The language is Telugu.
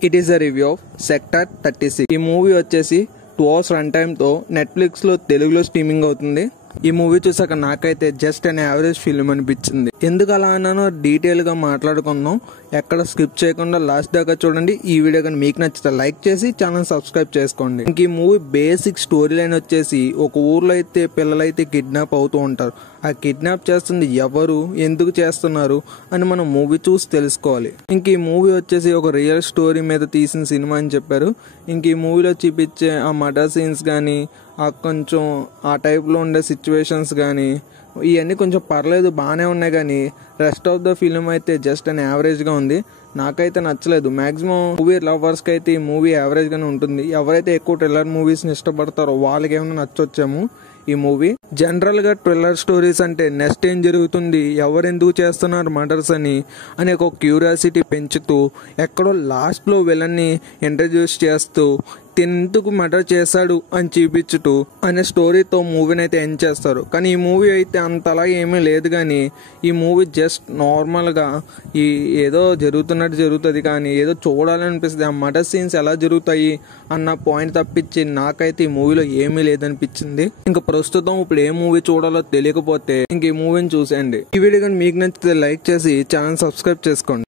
It is a review of sector 36. ఈ మూవీ వచ్చేసి 2 hours రన్ టైమ్ తో నెట్ఫ్లిక్స్ లో తెలుగులో స్ట్రీమింగ్ అవుతుంది. ఈ మూవీ చూసాక నాకైతే జస్ట్ అన్ యావరేజ్ ఫిల్మ్ అనిపించింది. ఎందుకు అలా అన్నానో డీటెయిల్ గా మాట్లాడుకుందాం. ఎక్కడ స్కిప్ చేయకుండా లాస్ట్ దాకా చూడండి. ఈ వీడియో కానీ మీకు నచ్చితే లైక్ చేసి ఛానల్ సబ్స్క్రైబ్ చేసుకోండి. ఇంక ఈ మూవీ బేసిక్ స్టోరీ లైన్ వచ్చేసి ఒక ఊర్లో అయితే పిల్లలైతే కిడ్నాప్ అవుతూ ఉంటారు. ఆ కిడ్నాప్ చేస్తుంది ఎవరు, ఎందుకు చేస్తున్నారు అని మనం మూవీ చూసి తెలుసుకోవాలి. ఇంక ఈ మూవీ వచ్చేసి ఒక రియల్ స్టోరీ మీద తీసిన సినిమా అని చెప్పారు. ఇంక ఈ మూవీలో చూపించే ఆ మర్డర్ సీన్స్ కానీ ఆ కొంచెం ఆ టైప్లో ఉండే సిచ్యువేషన్స్ కానీ ఇవన్నీ కొంచెం పర్లేదు, బాగానే ఉన్నాయి. కానీ రెస్ట్ ఆఫ్ ద ఫిలిం అయితే జస్ట్ అండ్ యావరేజ్గా ఉంది. నాకైతే నచ్చలేదు. మాక్సిమం మూవీ లవర్స్కి అయితే ఈ మూవీ యావరేజ్గానే ఉంటుంది. ఎవరైతే ఎక్కువ థ్రిల్లర్ మూవీస్ని ఇష్టపడతారో వాళ్ళకి ఏమైనా నచ్చొచ్చేమో ఈ మూవీ. జనరల్ గా థ్రిల్లర్ స్టోరీస్ అంటే నెక్స్ట్ ఏం జరుగుతుంది, ఎవరెందుకు చేస్తున్నారు మర్డర్స్ అని ఒక క్యూరియాసిటీ పెంచుతూ ఎక్కడో లాస్ట్ లో విలన్ ని ఇంట్రడ్యూస్ చేస్తూ తినెందుకు మర్డర్ చేశాడు అని చూపించుతూ అనే స్టోరీతో మూవీని అయితే ఎండ్ చేస్తారు. కానీ ఈ మూవీ అయితే అంతలా ఏమీ లేదు. కానీ ఈ మూవీ జస్ట్ నార్మల్ గా ఈ ఏదో జరుగుతున్నట్టు జరుగుతుంది, కానీ ఏదో చూడాలనిపిస్తుంది. ఆ మర్డర్ సీన్స్ ఎలా జరుగుతాయి అన్న పాయింట్ తప్పించి నాకైతే ఈ మూవీలో ఏమీ లేదనిపించింది. ఇంకా ప్రస్తుతం ఇప్పుడు ఏ మూవీ చూడాలో తెలియకపోతే ఇంక ఈ మూవీని చూసేయండి. ఈ వీడియో కానీ మీకు నచ్చితే లైక్ చేసి ఛానల్ సబ్స్క్రైబ్ చేసుకోండి.